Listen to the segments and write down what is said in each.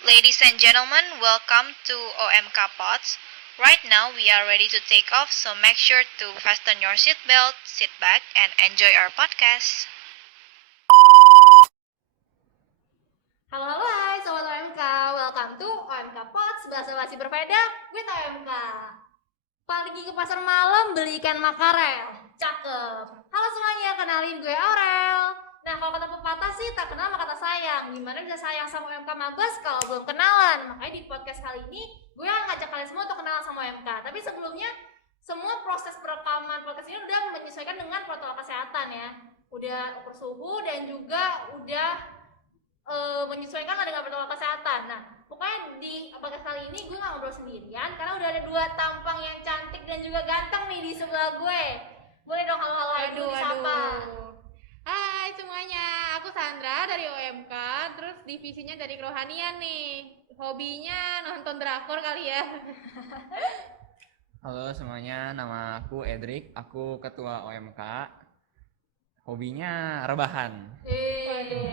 Ladies and gentlemen, welcome to OMK Pods. Right now, we are ready to take off, so make sure to fasten your seatbelt, sit back, and enjoy our podcast. Halo hai Sobat OMK, welcome to OMK Pods, bahasa basi berfaedah with OMK. Pergi ke pasar malam beli ikan makarel, cakep. Halo semuanya, kenalin gue Aurel. Nah, kalau kata pepatah sih tak kenal maka tak sayang. Gimana bisa sayang sama OMK Mabes kalau belum kenalan? Makanya di podcast kali ini gue ngajak kalian semua untuk kenalan sama OMK. Tapi sebelumnya semua proses perekaman podcast ini udah menyesuaikan dengan protokol kesehatan ya. Udah ukur suhu dan juga udah menyesuaikan dengan protokol kesehatan. Nah, pokoknya di podcast kali ini gue gak ngobrol sendirian karena udah ada dua tampang yang cantik dan juga ganteng nih di sebelah gue. Boleh dong halo-halo dulu disapa. Hai semuanya, aku Sandra dari OMK, terus divisinya dari kerohanian nih. Hobinya nonton drakor kali ya. Halo semuanya, nama aku Edric, aku ketua OMK. Hobinya rebahan.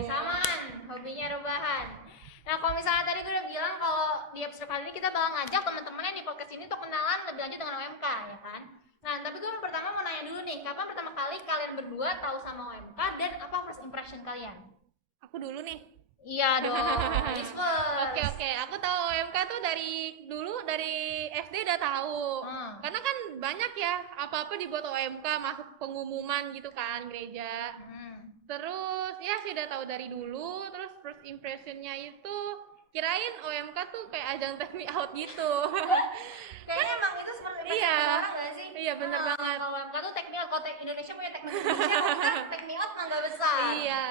Samaan, hobinya rebahan. Nah, kalau misalnya tadi gue udah bilang kalau di episode kali ini kita bakal ngajak teman-teman yang di podcast ini untuk kenalan lebih lanjut dengan OMK, ya kan? Nah, tapi gue pertama mau nanya dulu nih, kapan pertama kali kalian berdua tahu sama OMK dan apa first impression kalian? Aku dulu nih. Iya dong, ladies first. Oke, aku tahu OMK tuh dari SD udah tahu. Karena kan banyak ya, apa-apa dibuat OMK, masuk pengumuman gitu kan gereja. Terus ya sih udah tahu dari dulu, terus first impressionnya itu kirain OMK tuh kayak ajang take me out gitu. Kayaknya emang itu seperti Iya. orang gak sih? Iya bener banget. Kalau OMK tuh take me out, kalau Indonesia punya take me Indonesia kan take me out mangga besar. Iya.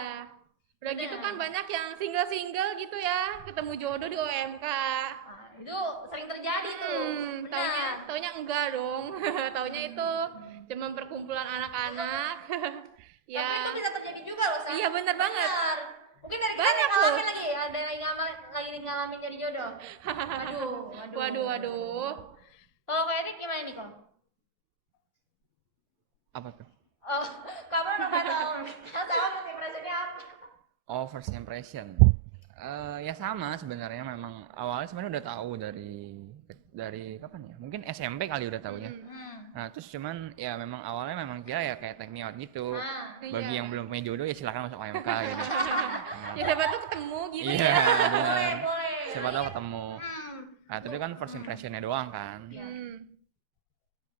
Udah gitu kan banyak yang single-single gitu ya, ketemu jodoh di OMK. Nah, itu sering terjadi tuh. Taunya enggak dong. Taunya itu cuma perkumpulan anak-anak. Ya. Tapi itu bisa terjadi juga loh, San. Iya bener banget. Mungkin dari kita yang ngalamin lagi, ada yang lagi ngalamin jadi jodoh. Waduh. Kalau kayak ini gimana nih kok? Apa tuh? Oh, kamu udah nggak tahu. Tahu first impressionnya apa? Oh, first impression. Ya sama sebenarnya, memang awalnya sebenarnya udah tahu dari kapan ya? Mungkin SMP kali udah tahunya. Nah, terus cuman ya memang awalnya memang kira ya kayak take me out gitu. Bagi yang belum punya jodoh ya silakan masuk OMK gitu. Ya siapa tuh ketemu gitu Iya, ya. Boleh. Siapa tahu ketemu. Nah, tapi kan first impressionnya doang kan.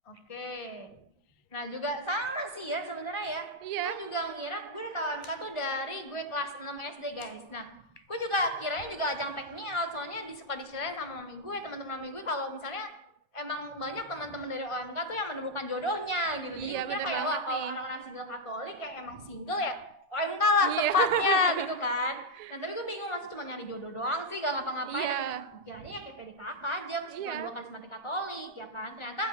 Oke. Nah, juga sama sih ya sebenarnya ya. Iya. Gue juga ngira gue udah tahu OMK tuh dari gue kelas 6 SD guys. Nah, gue juga kiranya juga ajang take me out, soalnya suka diceritain sama mami gue, teman-teman mami gue kalau misalnya emang banyak teman-teman dari OMK tuh yang menemukan jodohnya gitu. Iya, bener banget kayak nih. orang-orang single Katolik yang emang single ya OMK lah tempatnya gitu kan. Nah, tapi gue bingung, masa cuma nyari jodoh doang sih, gak ngapa-ngapain. Iya. Kiranya ya kayak PDKT aja, meskipun gue karismatik Katolik ya kan. Ternyata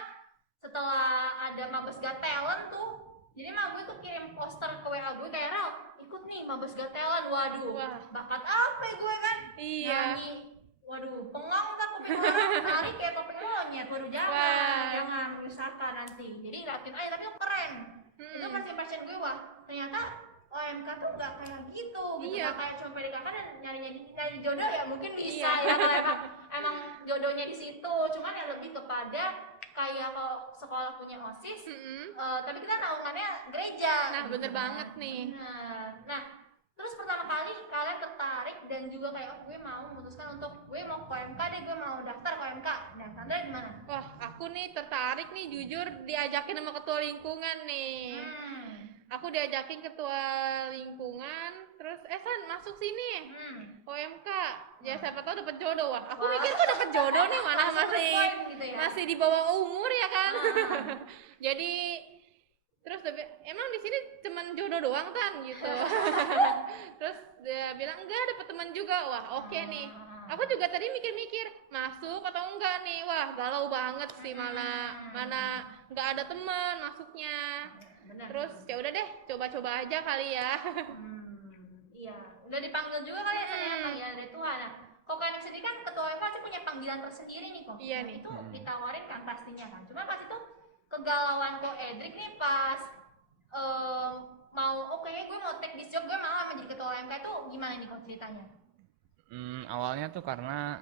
setelah ada Mabes Got Talent tuh, jadi mah gue tuh kirim poster ke WA gue kayak, Rel, ikut nih Mabes Got Talent. Waduh, bakat apa gue kan? Iya. Nyanyi, waduh, pengong kan kuping orang, nari kayak topeng monyet. Waduh, jangan menyusahkan nanti. Jadi liatin aja, tapi keren. Itu first impression gue, wah ternyata OMK tuh gak kayak gitu. Gak kayak cuma PDKT dan nyari jodoh ya mungkin bisa ya kalau emang jodohnya di situ. Cuman yang lebih kepada kayak kalau sekolah punya OSIS, tapi kita naungannya gereja. Nah, bener banget nih. Nah, terus pertama kali kalian tertarik dan juga kayak, oh gue mau memutuskan untuk gue mau ke OMK deh, gue mau daftar ke OMK. Nah, Sandra gimana? Wah, aku nih tertarik nih, jujur diajakin sama ketua lingkungan nih. Aku diajakin ketua lingkungan, terus San masuk sini OMK, ya siapa tahu dapat jodoh. Wah, aku mikir kok dapat jodoh nih, mana masih di bawah umur ya kan. Jadi terus emang di sini teman jodoh doang kan gitu. Terus dia bilang enggak, dapat teman juga. Wah, oke nih. Aku juga tadi mikir-mikir masuk atau enggak nih. Wah, galau banget sih, mana enggak ada teman masuknya. Terus ya udah deh, coba-coba aja kali ya. Iya, udah dipanggil juga kali ya, saya panggilan dari Tuhan. Nah, kok kalian sendiri kan ketua OMK pasti punya panggilan tersendiri nih kok. Iya nih. Itu ditawarin kan pastinya kan. Cuma pas itu kegalauan kok Edric nih pas mau oke gue mau take this job, gue malah menjadi ketua OMK, itu gimana nih kok ceritanya? Awalnya tuh karena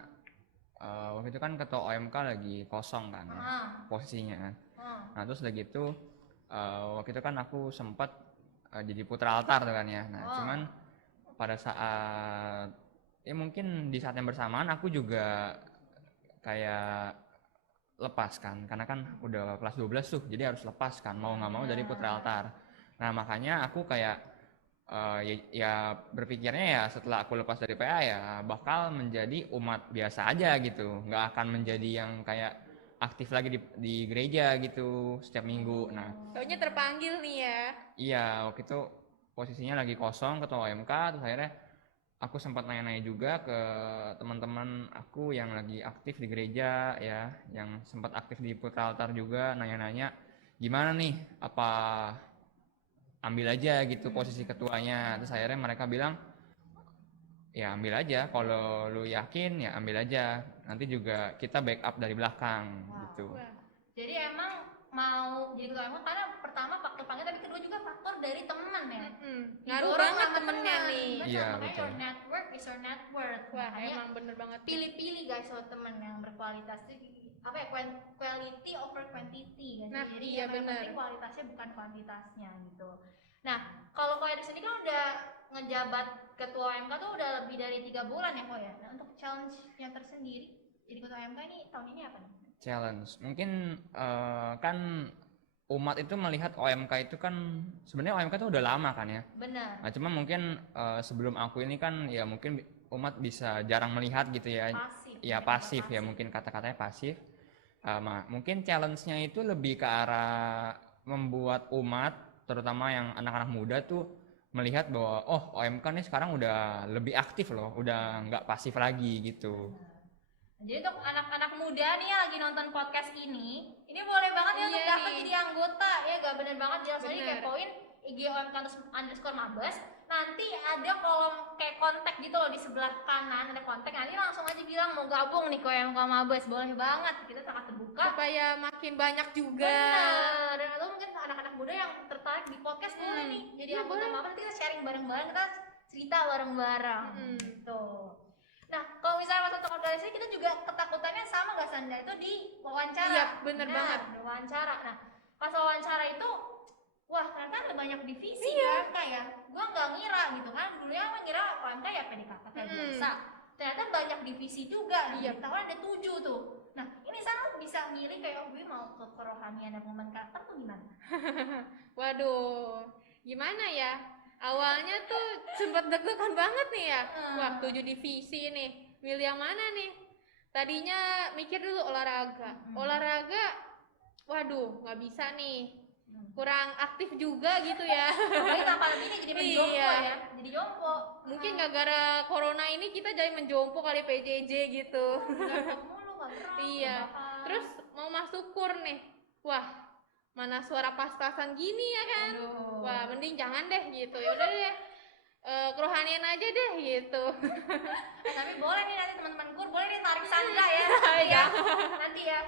waktu itu kan ketua OMK lagi kosong kan posisinya kan. Nah terus udah gitu waktu itu kan aku sempat jadi putra altar tuh kan ya. Nah cuman pada saat ya mungkin di saat yang bersamaan aku juga kayak lepas kan, karena kan udah kelas 12 tuh, jadi harus lepas kan mau nggak mau dari putra altar. Nah makanya aku kayak ya berpikirnya ya setelah aku lepas dari PA ya bakal menjadi umat biasa aja gitu, nggak akan menjadi yang kayak aktif lagi di gereja gitu setiap minggu. Nah Taunya terpanggil nih ya. iya waktu itu posisinya lagi kosong ketua OMK, terus akhirnya aku sempat nanya-nanya juga ke teman-teman aku yang lagi aktif di gereja ya, yang sempat aktif di putra altar juga, nanya-nanya gimana nih, apa ambil aja gitu posisi ketuanya. Terus akhirnya mereka bilang ya ambil aja, kalau lu yakin ya ambil aja, nanti juga kita backup dari belakang gitu. Wah. Jadi emang mau jadi ketua MK karena pertama faktor panggil, tapi kedua juga faktor dari teman ya. Ngaruh Didorong banget sama temennya teman. nih. Benar, Iya, makanya betul. your network is your net worth. Wah, Makanya emang bener banget. pilih-pilih guys kalau teman yang berkualitas itu apa ya, quality over quantity kan. Nah, Jadi iya, yang benar. penting kualitasnya bukan kuantitasnya gitu. Nah, kalau kau di sini kan udah ngejabat ketua MK tuh udah lebih dari 3 bulan ya kok ya. Nah, untuk challenge yang tersendiri jadi ketua MK ini tahun ini apa nih? Challenge mungkin kan umat itu melihat OMK itu kan sebenarnya OMK itu udah lama kan ya. Benar. Nah, cuma mungkin sebelum aku ini kan ya mungkin umat bisa jarang melihat gitu ya. Pasif. Ya pasif ya, mungkin kata-katanya pasif. Mungkin challenge-nya itu lebih ke arah membuat umat, terutama yang anak-anak muda tuh melihat bahwa oh OMK nih sekarang udah lebih aktif loh, udah nggak pasif lagi gitu. Jadi untuk anak-anak muda nih yang lagi nonton podcast ini boleh banget ya Iya untuk daftar nih. jadi anggota ya, gak bener banget jelas aja, Bener. kepoin IG OMK _Mabes. Nanti ada kolom kayak kontak gitu loh di sebelah kanan, ada kontak, nanti langsung aja bilang mau gabung nih ke OMK Mabes, boleh banget, kita sangat terbuka. Supaya makin banyak juga. Bener, dan atau mungkin anak-anak muda yang tertarik di podcast boleh nih jadi Iya, anggota boleh. Mabes, nanti kita sharing bareng-bareng, kita cerita bareng-bareng gitu. Nah, kalau misalnya masuk organisasi kita juga ketakutannya sama gak Sanda? Itu di wawancara. Iya, bener banget. Wawancara. Nah, pas wawancara itu, wah ternyata ada banyak divisi Iya. OMK ya. Gua nggak ngira gitu kan. Dulunya mah ngira OMK ya PDKK kayak biasa. Ternyata banyak divisi juga. Iya. Tahun ada 7 tuh. Nah, ini Sanda bisa milih kayak, oh gue mau ke kerohanian dan pengembangan karakter tuh gimana? Waduh, gimana ya? Awalnya tuh sempet deg-degan banget nih ya. Wah, 7 divisi nih. Milih yang mana nih? Tadinya mikir dulu olahraga. Olahraga, waduh, nggak bisa nih. Kurang aktif juga gitu ya. Apalagi kapal ini jadi menjompo Iya. ya. Jadi jompo. Mungkin gara-gara corona ini kita jadi menjompo kali PJJ gitu. Ganteng mulu, gak gerak. Iya. rebahan. Terus mau masuk kur nih. Wah, mana suara pas-pasan gini ya kan? Aduh. Wah, mending jangan deh gitu. Ya udah deh. Kerohanian aja deh gitu. Tapi boleh nih nanti teman-teman kur, boleh nih tarik Sandra ya. Iya. Nanti ya.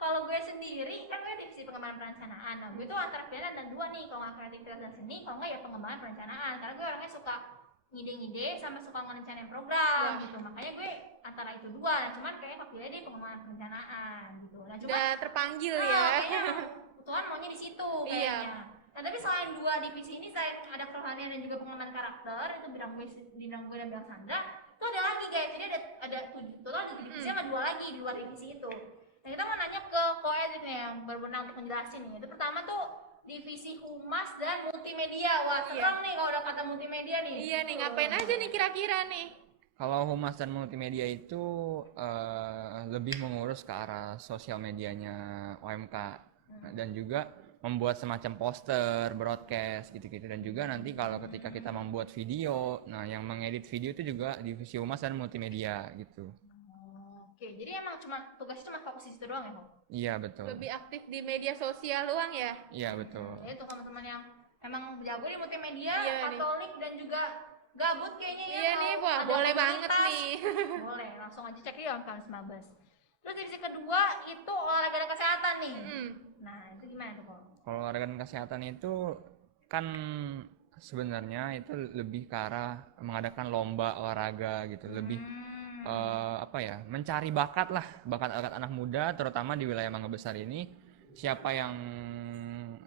Kalau gue sendiri kan gue divisi pengembangan perencanaan. Nah, gue tuh antara pilihan ada 2 nih, kalau nggak kreativitas dan seni, kalau nggak ya pengembangan perencanaan. Karena gue orangnya suka ngide-ngide sama suka ngerencanain program gitu. Makanya gue antara itu 2. Nah, cuman kayaknya kepilih di pengembangan perencanaan gitu. Nah, cuman Udah terpanggil ya. kayaknya Tuhan maunya di situ kayaknya. Iya. Nah, tapi selain 2 divisi ini, saya ada kerohanian dan juga pengembangan karakter, itu bidang gue dan bidang Sandra. Itu ada lagi guys, jadi ada 7 total, ada 7 divisi sama 2 lagi di luar divisi itu. Nah, kita mau nanya ke Koed nih yang berwenang untuk menjelasin nih. Itu pertama tuh divisi humas dan multimedia. Wah, serem nih kalau udah kata multimedia nih. Iya nih, ngapain aja nih kira-kira nih? Kalau humas dan multimedia itu lebih mengurus ke arah sosial medianya OMK dan juga membuat semacam poster, broadcast gitu-gitu, dan juga nanti kalau ketika kita membuat video, nah yang mengedit video itu juga divisi humas dan multimedia gitu. Oke, jadi emang tugasnya cuma fokus di situ doang ya, Kok? Iya betul. Lebih aktif di media sosial doang ya? Iya betul. Ya itu teman-teman yang emang jago di multimedia, Iya nih. Katolik dan juga gabut kayaknya ya. Iya nih, mau wah ada boleh banget komunitas. nih. Boleh, langsung aja cek ya kan Mabes. Terus divisi kedua itu olahraga dan kesehatan nih. Nah, itu gimana tuh, Kok? Kalau olahraga dan kesehatan itu kan sebenarnya itu lebih ke arah mengadakan lomba olahraga gitu, lebih apa ya, mencari bakat lah, bakat anak muda terutama di wilayah Mangga Besar ini. Siapa yang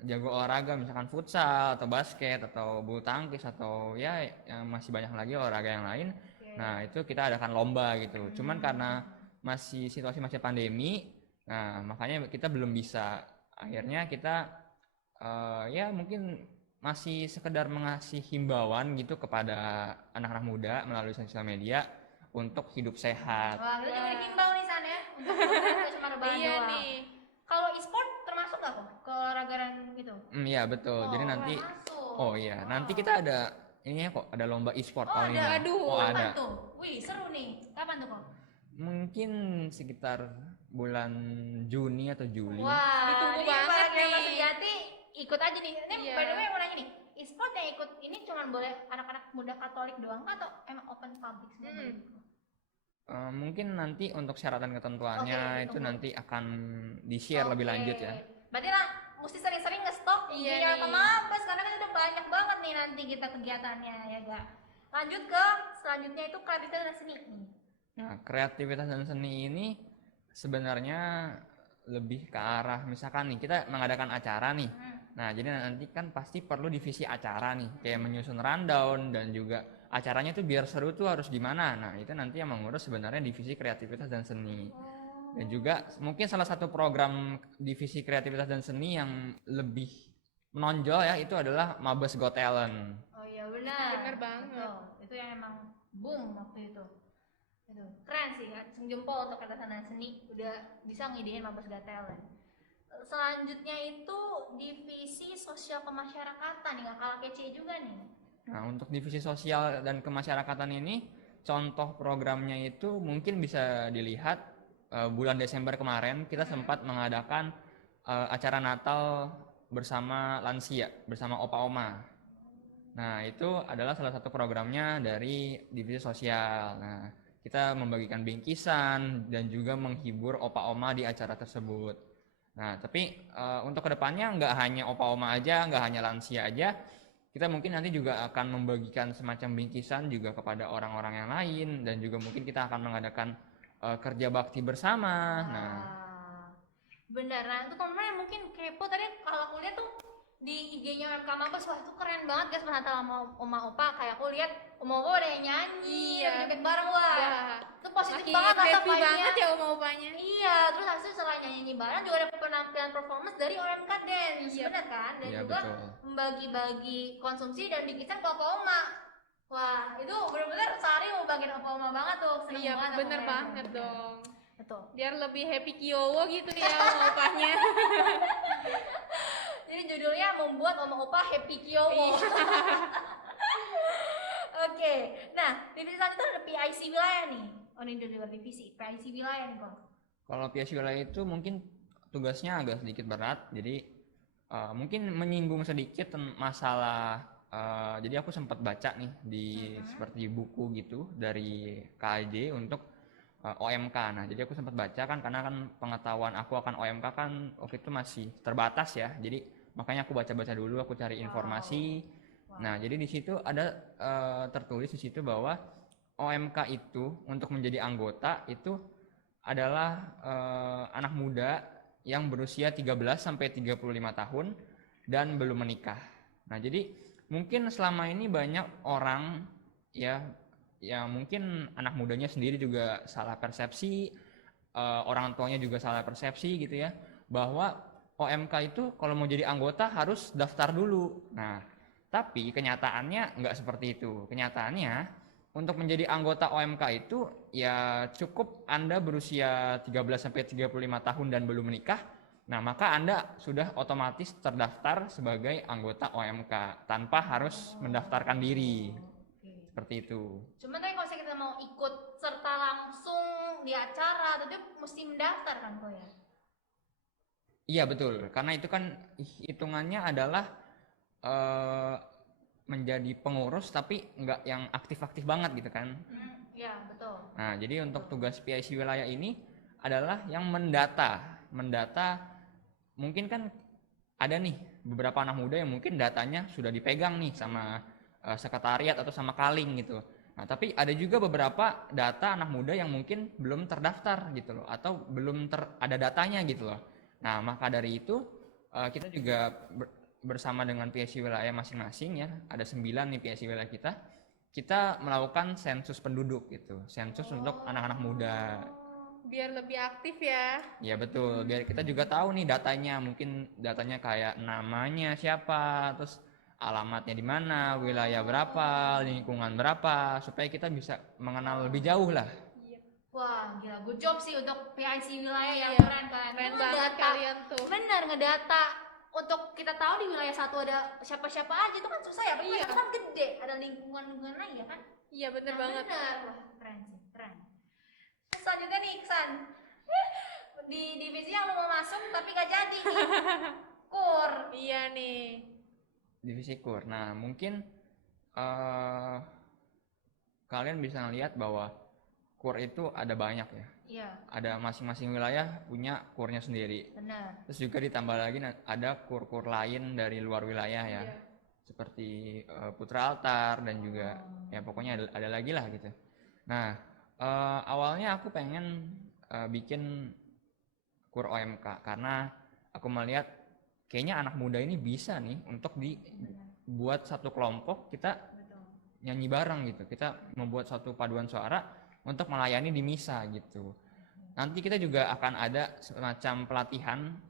jago olahraga misalkan futsal atau basket atau bulu tangkis atau ya yang masih banyak lagi olahraga yang lain. Nah, itu kita adakan lomba gitu. Cuman karena masih situasi masih pandemi, nah makanya kita belum bisa. Akhirnya kita ya mungkin masih sekedar mengasih himbauan gitu kepada anak-anak muda melalui sosial media untuk hidup sehat. Wah, lu juga dihimbau nih San ya. Untuk olahraga cuma rebahan Iya doang. nih. Kalau e-sport termasuk nggak kok ke olahragaan gitu? Iya betul. Jadi nanti masuk. oh iya, nanti kita ada ini ya kok, ada lomba e-sport tahun ini. Aduh. Oh Kapan ada. tuh? Wih, seru nih. Kapan tuh kok? Mungkin sekitar bulan Juni atau Juli. Wah, Ditunggu ini banget para nih. Mas Sejati ikut aja nih. Ini Iya. by the way mau nanya nih, e-sport yang ikut ini cuma boleh anak-anak muda Katolik doang kah, atau emang open public semua? boleh ikut? Mungkin nanti untuk syarat dan ketentuannya Oke, itu ditunggu. nanti akan di-share lebih Oke. lanjut ya. Berarti lah mesti sering-sering nge-stok Iya IG-nya nih. Mabes karena kan udah banyak banget nih nanti kita kegiatannya ya gak. Lanjut ke selanjutnya itu kreativitas dan seni nih. Nah, kreativitas dan seni ini sebenarnya lebih ke arah misalkan nih kita mengadakan acara nih. Nah, jadi nanti kan pasti perlu divisi acara nih, kayak menyusun rundown dan juga acaranya tuh biar seru tuh harus gimana. Nah, itu nanti yang mengurus sebenarnya divisi kreativitas dan seni. Dan juga mungkin salah satu program divisi kreativitas dan seni yang lebih menonjol ya itu adalah Mabes Got Talent. Oh iya benar. Bener banget. Betul. Itu yang emang boom waktu itu. Itu keren sih ya. Langsung jempol untuk kreativitas dan seni udah bisa ngidein Mabes Got Talent. Selanjutnya itu divisi sosial kemasyarakatan nih, nggak kalah kece juga nih. Nah, untuk divisi sosial dan kemasyarakatan ini, contoh programnya itu mungkin bisa dilihat bulan Desember kemarin kita sempat mengadakan acara Natal bersama lansia, bersama opa oma. Nah, itu adalah salah satu programnya dari divisi sosial. Nah, kita membagikan bingkisan dan juga menghibur opa oma di acara tersebut. Nah, tapi untuk kedepannya nggak hanya opa oma aja, nggak hanya lansia aja, kita mungkin nanti juga akan membagikan semacam bingkisan juga kepada orang-orang yang lain dan juga mungkin kita akan mengadakan kerja bakti bersama. Nah, Bener. Nah itu temen-temen mungkin kepo tadi kalau aku lihat tuh di IG-nya UMK Mabes, wah itu keren banget guys Natal sama oma opa. Kayak aku lihat oma opa ada yang nyanyi, Iya. ada joget bareng, wah Wah, itu positif makin banget rasa happy vibe-nya. banget ya oma-opanya. Iya, terus hasil selain nyanyi bareng juga ada penampilan performance dari OMK Dance, Iya. bener kan? Dan iya juga betul. membagi-bagi konsumsi dan bikinan ke opa oma. Wah, itu bener-bener sehari mau bagiin opa oma banget tuh, seneng Iya, banget. aku bener liatnya. banget dong. Betul. Biar lebih happy kiowo gitu ya oma-opanya. Jadi judulnya membuat oma opa happy kiowo. Oke, nah divisi selanjutnya ada PIC wilayah nih. Oh ini juga divisi PIC wilayah nih kok. Kalau PIC wilayah itu mungkin tugasnya agak sedikit berat, jadi mungkin menyinggung sedikit masalah. Jadi aku sempat baca nih di seperti buku gitu dari KAJ untuk OMK. Nah, jadi aku sempat baca kan karena kan pengetahuan aku akan OMK kan waktu itu masih terbatas ya. Jadi makanya aku baca-baca dulu, aku cari informasi. Nah, jadi di situ ada tertulis di situ bahwa OMK itu untuk menjadi anggota itu adalah anak muda yang berusia 13 sampai 35 tahun dan belum menikah. Nah, jadi mungkin selama ini banyak orang ya mungkin anak mudanya sendiri juga salah persepsi, orang tuanya juga salah persepsi gitu ya, bahwa OMK itu kalau mau jadi anggota harus daftar dulu. Nah, tapi kenyataannya nggak seperti itu. Kenyataannya untuk menjadi anggota OMK itu ya cukup Anda berusia 13 sampai 35 tahun dan belum menikah. Nah, maka Anda sudah otomatis terdaftar sebagai anggota OMK tanpa harus mendaftarkan diri. Seperti itu. Cuman tadi kalau kita mau ikut serta langsung di acara, itu mesti mendaftar kan kok ya? Iya betul, karena itu kan hitungannya adalah menjadi pengurus tapi nggak yang aktif-aktif banget gitu kan. Iya betul. Nah, jadi untuk tugas PIC wilayah ini adalah yang mendata mungkin kan ada nih beberapa anak muda yang mungkin datanya sudah dipegang nih sama sekretariat atau sama Kalink gitu. Nah, tapi ada juga beberapa data anak muda yang mungkin belum terdaftar gitu loh, atau belum ada datanya gitu loh. Nah, maka dari itu kita juga bersama dengan PSI wilayah masing-masing ya, ada 9 nih PSI wilayah kita melakukan sensus penduduk gitu, sensus untuk anak-anak muda. Biar lebih aktif ya. Ya betul, biar kita juga tahu nih datanya, mungkin datanya kayak namanya siapa, terus alamatnya di mana, wilayah berapa, lingkungan berapa, supaya kita bisa mengenal lebih jauh lah. Wah, gila, good job sih untuk PIC wilayah yang Iya, keren kan. Keren Itu banget ngedata, kalian tuh. bener ngedata untuk kita tahu di wilayah satu ada siapa-siapa aja itu kan susah ya, Iya. itu kan gede, ada lingkungan lain ya kan. Iya bener Nah, banget. bener. Wah, keren sih, keren. Terus selanjutnya nih, Iksan, di divisi yang lu mau masuk tapi gak jadi nih, KUR. Iya nih. Divisi KUR. Nah, mungkin kalian bisa ngelihat bahwa KUR itu ada banyak ya. Iya, Ada masing-masing wilayah punya KUR-nya sendiri. benar. Terus juga ditambah lagi ada KUR-KUR lain dari luar wilayah ya. Iya. Seperti Putra Altar dan juga ya pokoknya ada lagi lah gitu. Nah, awalnya aku pengen bikin KUR OMK karena aku melihat kayaknya anak muda ini bisa nih untuk dibuat satu kelompok, kita nyanyi bareng gitu, kita membuat satu paduan suara untuk melayani di misa gitu. Nanti kita juga akan ada semacam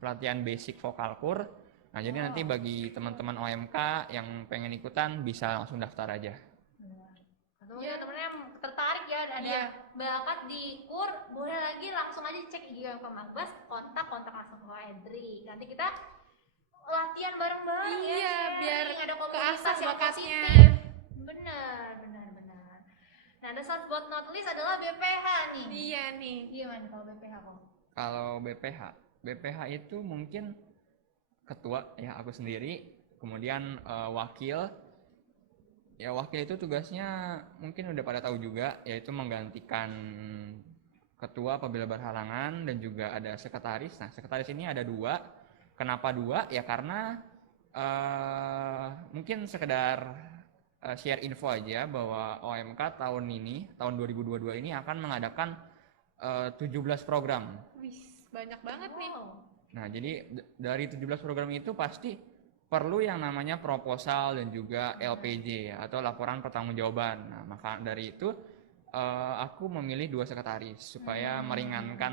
pelatihan basic vokal KUR. Nah, jadi nanti bagi teman-teman OMK yang pengen ikutan bisa langsung daftar aja. Atau mungkin temen-temen yang tertarik ya ada Iya. bakat di KUR, boleh lagi langsung aja cek IG UMK Magbas, kontak langsung ke Edri. Nanti kita latihan bareng-bareng ya. Iya, sharing, biar ada komunitas keasah yang bakatnya. positif. Benar. Nah, the last but not least adalah BPH nih. Iya nih. Gimana kalau BPH kok? Kalau BPH itu mungkin ketua ya aku sendiri, kemudian wakil. Ya wakil itu tugasnya mungkin udah pada tahu juga, yaitu menggantikan ketua apabila berhalangan dan juga ada sekretaris. Nah, sekretaris ini ada 2. Kenapa 2? Ya karena mungkin sekedar share info aja bahwa OMK tahun 2022 ini akan mengadakan 17 program. Wih, banyak banget nih. Nah, jadi dari 17 program itu pasti perlu yang namanya proposal dan juga LPJ ya, atau laporan pertanggungjawaban. Nah, maka dari itu aku memilih 2 sekretaris supaya meringankan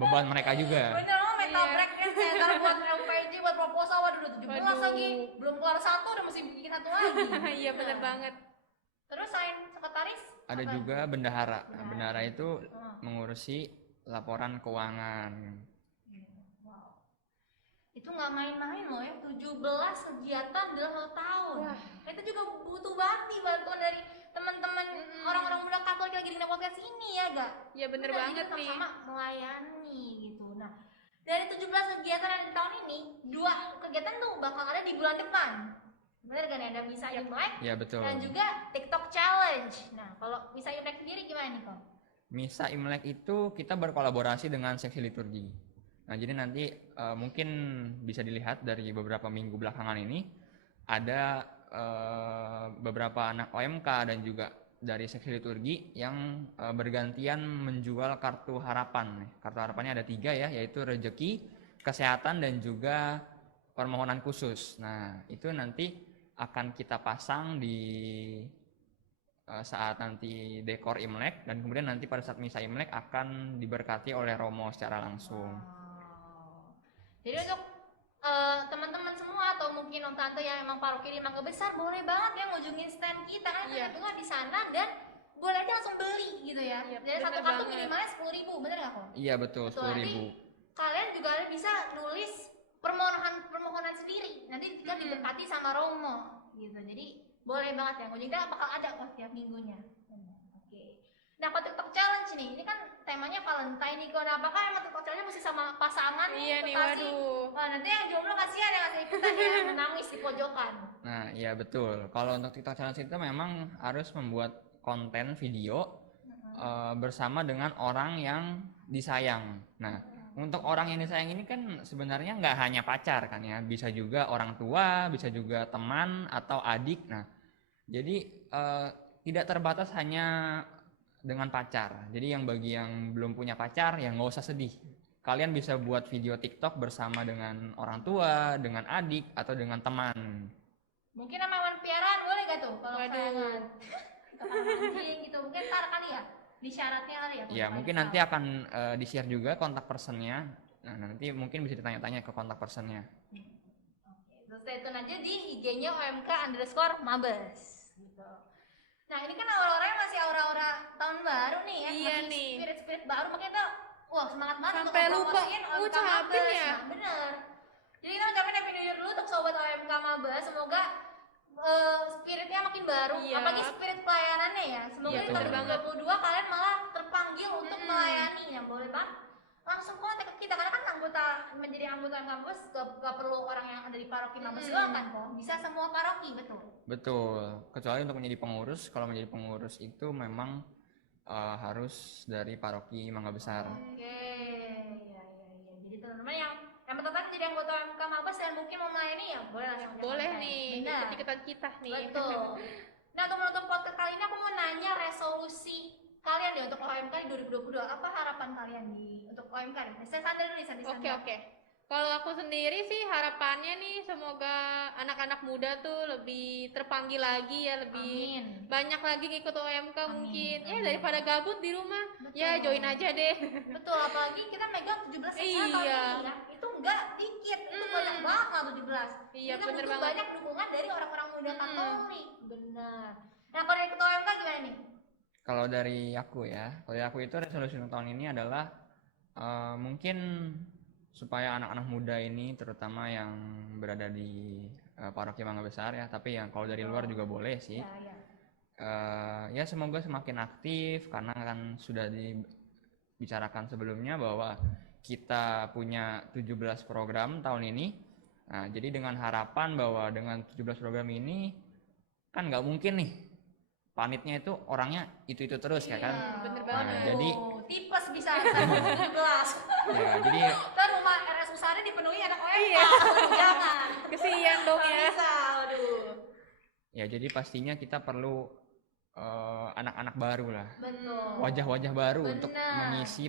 beban mereka juga. Bener, lo mental Iya. breakdance ya, ntar buat LPJ, buat proposal, waduh udah 17 Waduh. lagi, belum keluar 1 udah mesti bikin 1 lagi. Iya bener Nah, banget. terus selain sekretaris Ada apa? juga bendahara. Nah, bendahara itu Oh. mengurusi laporan keuangan. Wow. Itu nggak main-main loh ya, 17 kegiatan dalam 1 tahun. Wah. Itu juga butuh banget nih bantuan dari teman-teman orang-orang muda Katolik lagi di podcast ini ya gak? Iya bener Benar, banget jadi nih. sama-sama melayani gitu. Nah, dari 17 kegiatan yang di tahun ini, 2 kegiatan tuh bakal ada di bulan depan. Bener kan ya? Ada Misa Imlek Ya betul. dan juga TikTok Challenge. Nah, kalau Misa Imlek sendiri gimana nih kok? Misa Imlek itu kita berkolaborasi dengan seksi liturgi. Nah, jadi nanti mungkin bisa dilihat dari beberapa minggu belakangan ini ada beberapa anak OMK dan juga dari seksi liturgi yang bergantian menjual kartu harapan. Kartu harapannya ada 3 ya, yaitu rezeki, kesehatan, dan juga permohonan khusus. Nah, itu nanti akan kita pasang di saat nanti dekor Imlek, dan kemudian nanti pada saat misa Imlek akan diberkati oleh Romo secara langsung. Wow. Jadi untuk teman-teman semua atau mungkin om tante yang emang paroki di Mangga Besar boleh banget ya ngunjungin stand kita kan Iya. kita di sana dan boleh aja langsung beli gitu ya. Iya, Jadi bener 1 kartu banget. minimalnya 10.000, bener nggak kok? Iya betul, Betul, 10.000. Kalian juga bisa nulis permohonan sendiri. Nanti kita diberkati sama Romo gitu. Jadi boleh banget ya ngunjungin, dan bakal ada kok tiap minggunya. Oke. Nah, kalau TikTok Challenge nih, ini kan temanya Valentine nih. Kok apakah emang TikTok Challenge mesti sama pasangan Iya nih, ikutasi? waduh. Wah, nanti yang jomblo kasihan yang ngasih ikutan ya, menangis di pojokan. Nah, iya betul. Kalau untuk TikTok Challenge itu memang harus membuat konten video bersama dengan orang yang disayang. Nah, Untuk orang yang disayang ini kan sebenarnya nggak hanya pacar kan ya, bisa juga orang tua, bisa juga teman atau adik. Nah, jadi tidak terbatas hanya dengan pacar. Jadi yang bagi yang belum punya pacar ya nggak usah sedih. Kalian bisa buat video TikTok bersama dengan orang tua, dengan adik atau dengan teman. Mungkin sama hewan piaraan boleh gak tuh kalau Waduh. kesayangan? Atau sama anjing gitu, mungkin ntar kali ya di syaratnya kali ya. Ya mungkin nanti akan di-share juga kontak personnya. Nah nanti mungkin bisa ditanya-tanya ke kontak personnya. Oke, terus stay tune aja di IG-nya OMK_Mabes gitu. Nah ini kan aura-auranya masih aura-aura tahun baru nih ya, Iya masih nih. spirit-spirit baru, makanya kita wah semangat banget untuk Sampai lupa ngepromosiin OMK ngucapin Mabes. ya. Nah, bener. Jadi kita ucapin Happy New Year dulu untuk sobat OMK Mabes, semoga spiritnya makin baru, Iya. apalagi spirit pelayanannya ya. Semoga Iya, di bener tahun banget. 2022 kalian malah terpanggil untuk melayani. Yang boleh banget langsung kontak ke kita, karena kan menjadi anggota Mabes gak perlu orang yang ada di paroki Mabes doang kan kok, bisa semua paroki, betul. Betul. Kecuali untuk menjadi pengurus. Kalau menjadi pengurus itu memang harus dari paroki Mangga Besar. Oke, iya. Jadi teman-teman yang tertarik jadi anggota OMK Mabes dan mungkin mau melayani ya boleh langsung Boleh kontak. nih, Benar. ikut-ikutan kita nih. Betul. Nah, untuk menutup podcast kali ini aku mau nanya resolusi kalian deh untuk OMK di 2022. Apa harapan kalian untuk OMK nih? Saya Sandra dulu nih, Sandra. Oke. Kalau aku sendiri sih harapannya nih semoga anak-anak muda tuh lebih terpanggil lagi ya, lebih Amin. banyak lagi ngikut OMK Amin, mungkin. Ya amin. daripada gabut di rumah, Betul. ya join aja deh. Betul, apalagi kita megang 17 tahun Iya. ini ya. Itu enggak dikit, itu banyak banget lah 17. Iya, Kita bener butuh banget. banyak dukungan dari orang-orang muda Katolik. Benar. Nah, kalau dari ketua OMK gimana nih? Kalau dari aku itu resolusi untuk tahun ini adalah mungkin supaya anak-anak muda ini terutama yang berada di paroki Mangga Besar ya, tapi yang kalau dari luar juga boleh sih. Ya. Ya semoga semakin aktif karena kan sudah dibicarakan sebelumnya bahwa kita punya 17 program tahun ini. Nah, jadi dengan harapan bahwa dengan 17 program ini kan nggak mungkin nih panitnya itu orangnya itu terus ya kan. bener Nah, banget. jadi tipes bisa 17. ya jadi Ntar rumah RS Usari dipenuhi anak OMK. Iya. Jangan. Kesian dong Nggak ya. bisa, aduh. ya jadi pastinya kita perlu anak-anak baru lah, Betul. wajah-wajah baru untuk Benar. mengisi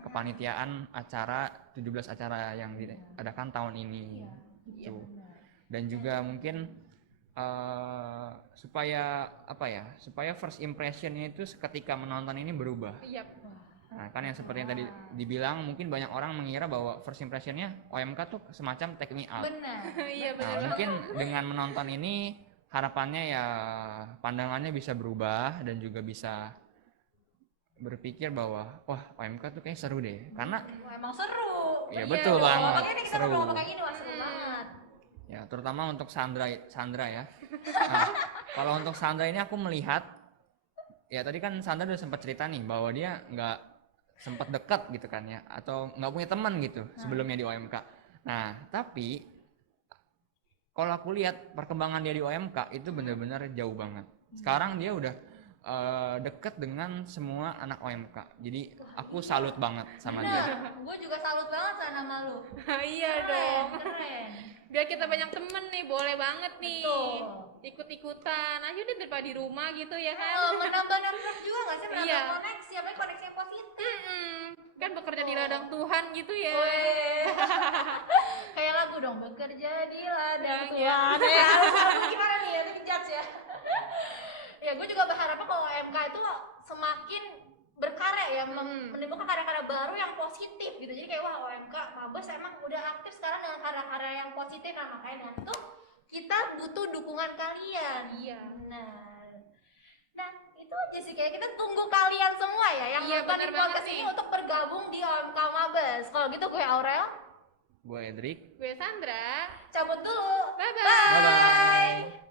kepanitiaan acara 17 acara yang diadakan tahun ini Iya, gitu. benar. Dan juga mungkin supaya first impressionnya itu ketika menonton ini berubah. Iya. Nah kan yang seperti yang tadi dibilang, mungkin banyak orang mengira bahwa first impressionnya OMK tuh semacam take me out. Benar. Iya Nah bener. mungkin dengan menonton ini harapannya ya pandangannya bisa berubah dan juga bisa berpikir bahwa wah OMK tuh kayak seru deh, karena Wah, emang seru. Iya, Bener betul dong. banget, Makanya kita seru. ngobrol kayak gini, wah seru banget. ya terutama untuk Sandra ya. Nah, kalau untuk Sandra ini aku melihat ya tadi kan Sandra udah sempat cerita nih bahwa dia nggak sempat dekat gitu kan ya, atau nggak punya teman gitu sebelumnya di OMK. Nah tapi kalau aku lihat perkembangan dia di OMK itu benar-benar jauh banget. Sekarang dia udah deket dengan semua anak OMK. Jadi aku salut banget sama dia. Bener. Gue juga salut banget sama lu. Iya Keren, dong. keren. Biar kita banyak temen nih, boleh banget nih. Betul. Ikut-ikutan aja deh daripada di rumah gitu ya kan. Menambah network juga nggak sih? Menambah Iya. koneksi, apalagi koneksi yang positif. Kan bekerja di ladang Tuhan gitu ya. Weh. Kayak lagu dong, bekerja di ladang Ya, Tuhan. Ya, lagu gimana nih ya, dijudge ya. Ya, gue juga berharapnya kalau OMK itu semakin berkarya ya, menimbulkan karya-karya baru yang positif gitu. Jadi kayak wah OMK Mabes emang udah aktif sekarang dengan karya-karya yang positif. Nah makanya itu kita butuh dukungan kalian. Iya. Nah itu aja sih, kayak kita tunggu kalian semua ya yang Iya, nonton bener di podcast banget ini nih. untuk bergabung di OMK Mabes. Kalau gitu gue Aurel Gue Edric. Gue Sandra. cabut dulu. Bye-bye. Bye. Bye bye.